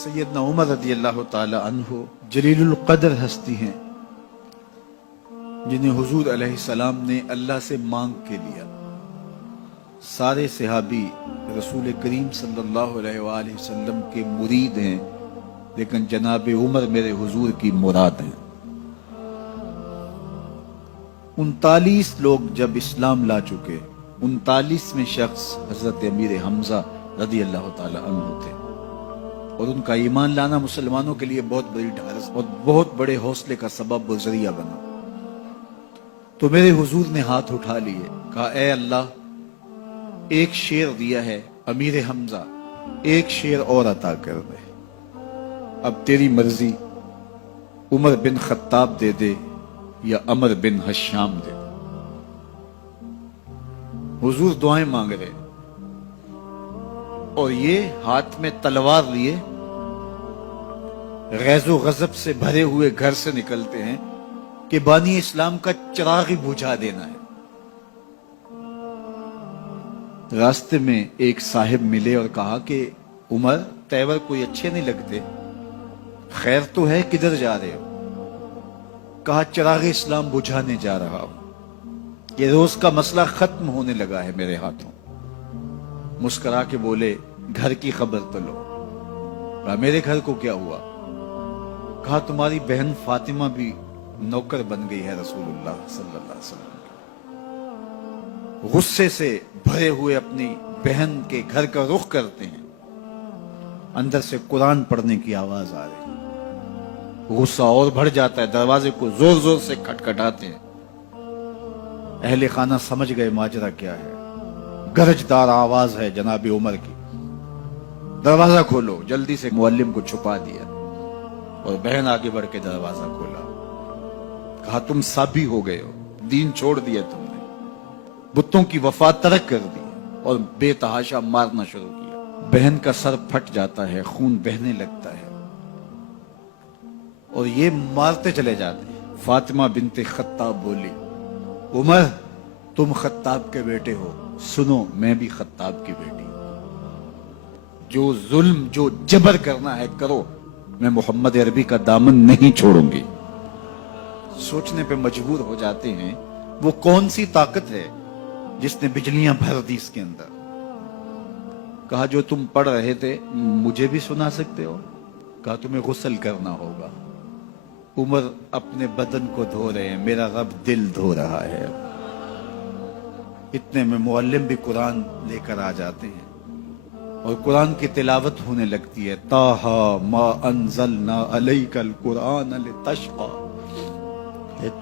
سیدنا عمر رضی اللہ تعالی عنہ جلیل القدر ہستی ہیں جنہیں حضور علیہ السلام نے اللہ سے مانگ کے لیا۔ سارے صحابی رسول کریم صلی اللہ علیہ وآلہ وسلم کے مرید ہیں، لیکن جناب عمر میرے حضور کی مراد ہیں۔ 39 لوگ جب اسلام لا چکے، 39ویں شخص حضرت امیر حمزہ رضی اللہ تعالی عنہ تھے، اور ان کا ایمان لانا مسلمانوں کے لیے بہت بڑی ڈھارس اور بہت بڑے حوصلے کا سبب و ذریعہ بنا۔ تو میرے حضور نے ہاتھ اٹھا لیے، کہا اے اللہ، ایک شیر دیا ہے امیر حمزہ، ایک شیر اور عطا کر دے، اب تیری مرضی، عمر بن خطاب دے دے یا عمر بن حشام دے دے۔ حضور دعائیں مانگ رہے اور یہ ہاتھ میں تلوار لیے غیظ و غضب سے بھرے ہوئے گھر سے نکلتے ہیں کہ بانی اسلام کا چراغ ہی بجھا دینا ہے۔ راستے میں ایک صاحب ملے اور کہا کہ عمر، تیور کوئی اچھے نہیں لگتے، خیر تو ہے، کدھر جا رہے ہو؟ کہا چراغ اسلام بجھانے جا رہا ہوں، یہ روز کا مسئلہ ختم ہونے لگا ہے میرے ہاتھوں۔ مسکرا کے بولے گھر کی خبر تو لو۔ کہا میرے گھر کو کیا ہوا؟ کہا تمہاری بہن فاطمہ بھی نوکر بن گئی ہے رسول اللہ صلی اللہ علیہ وسلم۔ غصے سے بھرے ہوئے اپنی بہن کے گھر کا رخ کرتے ہیں، اندر سے قرآن پڑھنے کی آواز آ رہی، غصہ اور بڑھ جاتا ہے، دروازے کو زور زور سے کھٹکھٹاتے ہیں۔ اہل خانہ سمجھ گئے ماجرا کیا ہے، گرجدار آواز ہے جناب عمر کی، دروازہ کھولو۔ جلدی سے معلم کو چھپا دیا اور بہن آگے بڑھ کے دروازہ کھولا۔ کہا تم سابی ہو گئے ہو، دین چھوڑ دیا تم نے، بتوں کی وفا ترک کر دی اور بے تحاشا مارنا شروع کیا۔ بہن کا سر پھٹ جاتا ہے، خون بہنے لگتا ہے اور یہ مارتے چلے جاتے ہیں۔ فاطمہ بنت خطاب بولی عمر تم خطاب کے بیٹے ہو، سنو میں بھی خطاب کی بیٹی ہوں، جو ظلم جو جبر کرنا ہے کرو، میں محمد عربی کا دامن نہیں چھوڑوں گی۔ سوچنے پہ مجبور ہو جاتے ہیں وہ کون سی طاقت ہے جس نے بجلیاں بھر دی اس کے اندر۔ کہا جو تم پڑھ رہے تھے مجھے بھی سنا سکتے ہو؟ کہا تمہیں غسل کرنا ہوگا۔ عمر اپنے بدن کو دھو رہے ہیں، میرا رب دل دھو رہا ہے۔ اتنے میں معلم بھی قرآن لے کر آ جاتے ہیں اور قرآن کی تلاوت ہونے لگتی ہے۔ طٰہٰ ما انزلنا علیک القرآن لتشقیٰ،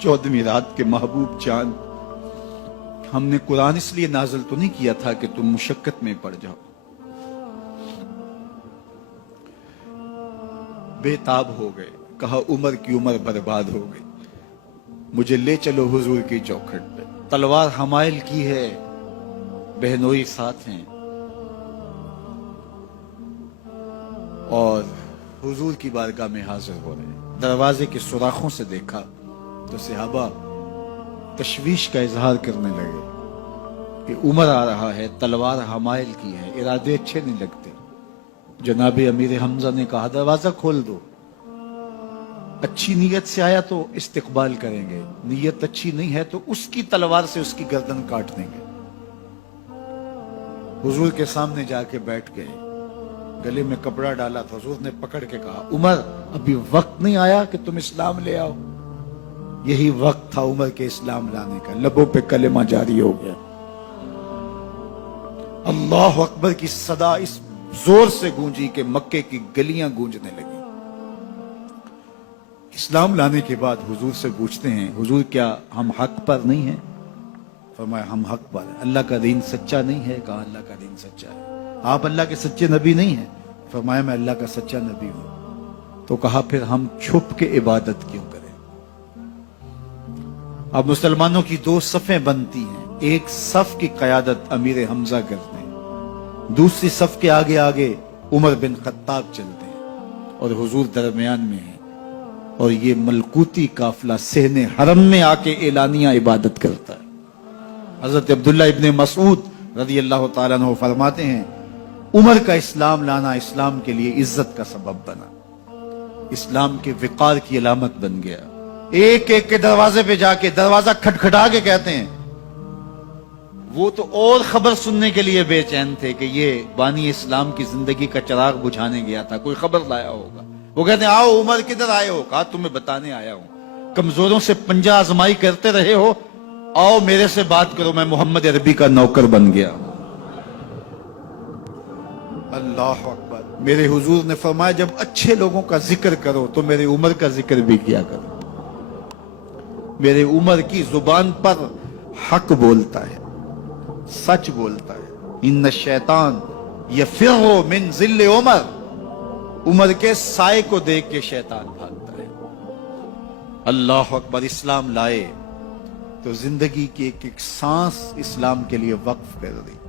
14ویں رات کے محبوب چاند، ہم نے قرآن اس لیے نازل تو نہیں کیا تھا کہ تم مشقت میں پڑ جاؤ۔ بے تاب ہو گئے، کہا عمر کی عمر برباد ہو گئی، مجھے لے چلو حضور کی چوکھٹ پہ۔ تلوار حمائل کی ہے، بہنوئی ساتھ ہیں، اور حضور کی بارگاہ میں حاضر ہو رہے ہیں۔ دروازے کے سوراخوں سے دیکھا تو صحابہ تشویش کا اظہار کرنے لگے کہ عمر آ رہا ہے، تلوار حمائل کی ہے، ارادے اچھے نہیں لگتے۔ جناب امیر حمزہ نے کہا دروازہ کھول دو، اچھی نیت سے آیا تو استقبال کریں گے، نیت اچھی نہیں ہے تو اس کی تلوار سے اس کی گردن کاٹ دیں گے۔ حضور کے سامنے جا کے بیٹھ گئے، گلے میں کپڑا ڈالا تھا، حضور نے پکڑ کے کہا عمر ابھی وقت نہیں آیا کہ تم اسلام لے آؤ؟ یہی وقت تھا عمر کے اسلام لانے کا، لبوں پہ کلمہ جاری ہو گیا۔ اللہ اکبر کی صدا اس زور سے گونجی کہ مکے کی گلیاں گونجنے لگی۔ اسلام لانے کے بعد حضور سے پوچھتے ہیں حضور کیا ہم حق پر نہیں ہیں؟ فرمایا ہم حق پر ہیں۔ اللہ کا دین سچا نہیں ہے؟ کہا اللہ کا دین سچا ہے۔ آپ اللہ کے سچے نبی نہیں ہیں؟ فرمایا میں اللہ کا سچا نبی ہوں۔ تو کہا پھر ہم چھپ کے عبادت کیوں کریں؟ اب مسلمانوں کی 2 صفیں بنتی ہیں، ایک صف کی قیادت امیر حمزہ کرتے ہیں، دوسری صف کے آگے آگے عمر بن خطاب چلتے ہیں اور حضور درمیان میں ہیں، اور یہ ملکوتی قافلہ صحن حرم میں آ کے اعلانیہ عبادت کرتا ہے۔ حضرت عبداللہ ابن مسعود رضی اللہ تعالیٰ عنہ فرماتے ہیں عمر کا اسلام لانا اسلام کے لیے عزت کا سبب بنا، اسلام کے وقار کی علامت بن گیا۔ ایک ایک کے دروازے پہ جا کے دروازہ کھٹکھٹا کے کہتے ہیں، وہ تو اور خبر سننے کے لیے بے چین تھے کہ یہ بانی اسلام کی زندگی کا چراغ بجھانے گیا تھا، کوئی خبر لایا ہوگا۔ وہ کہتے ہیں آؤ عمر کدھر آئے ہو؟ کہا تمہیں بتانے آیا ہوں، کمزوروں سے پنجہ آزمائی کرتے رہے ہو، آؤ میرے سے بات کرو، میں محمد عربی کا نوکر بن گیا۔ اللہ اکبر۔ میرے حضور نے فرمایا جب اچھے لوگوں کا ذکر کرو تو میرے عمر کا ذکر بھی کیا کرو۔ میرے عمر کی زبان پر حق بولتا ہے، سچ بولتا ہے۔ ان الشیطان یفر من ظل عمر، عمر کے سائے کو دیکھ کے شیطان بھاگتا ہے۔ اللہ اکبر۔ اسلام لائے تو زندگی کی ایک ایک سانس اسلام کے لیے وقف کر دی۔